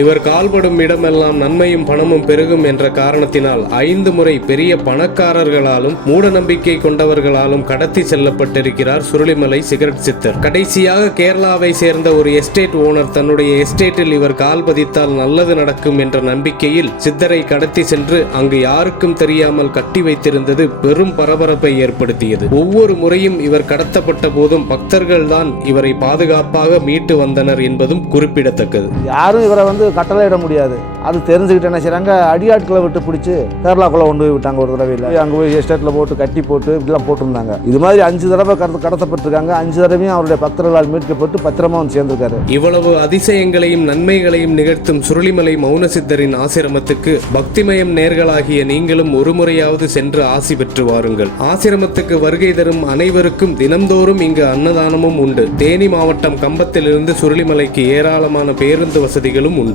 இவர் கால்படும் இடமெல்லாம் நன்மையும் பணமும் பெருகும் என்ற காரணத்தினால் ஐந்து முறை பெரிய பணக்காரர்களாலும் மூட நம்பிக்கை கொண்டவர்களாலும் கடத்தி செல்லப்பட்டிருக்கிறார் சுருளிமலை சிகரெட் சித்தர். கடைசியாக கேரளாவை சேர்ந்த ஒரு எஸ்டேட் ஓனர் தன்னுடைய எஸ்டேட்டில் இவர் கால் பதித்தால் நல்லது நடக்கும் என்ற நம்பிக்கையில் சித்தரை கடத்தி சென்று அங்கு யாருக்கும் தெரியாமல் கட்டி வைத்திருந்தது பெரும் பரபரப்பை ஏற்படுத்தியது. ஒவ்வொரு முறையும் இவர் கடத்தப்பட்ட போதும் பக்தர்கள்தான் இவரை பாதுகாப்பாக மீட்டு வந்தனர் என்பதும் குறிப்பிடத்தக்கது. யாரும் இவரை வந்து கட்டளையிட முடியாது. அது தெரிஞ்சுக்கிட்டு என்ன செய்கிறாங்க அடியாட்களை விட்டு பிடிச்சி கேரளாக்குள்ளே கொண்டு போய் விட்டாங்க ஒரு தடவையில். அங்கே போய் எஸ்டேட்டில் போட்டு கட்டி போட்டு இப்படிலாம் போட்டிருந்தாங்க. இது மாதிரி அஞ்சு தடவை கடத்த கடத்தப்பட்டிருக்காங்க. அஞ்சு தடவையும் அவருடைய பக்தர்களால் மீட்கப்பட்டு பத்திரமா வந்து சேர்ந்திருக்காரு. இவ்வளவு அதிசயங்களையும் நன்மைகளையும் நிகழ்த்தும் சுருளிமலை மௌன சித்தரின் ஆசிரமத்துக்கு பக்திமயம் நேர்களாகிய நீங்களும் ஒரு முறையாவது சென்று ஆசி பெற்று வாருங்கள். ஆசிரமத்துக்கு வருகை தரும் அனைவருக்கும் தினம்தோறும் இங்கு அன்னதானமும் உண்டு. தேனி மாவட்டம் கம்பத்திலிருந்து சுருளிமலைக்கு ஏராளமான பேருந்து வசதிகளும் உண்டு.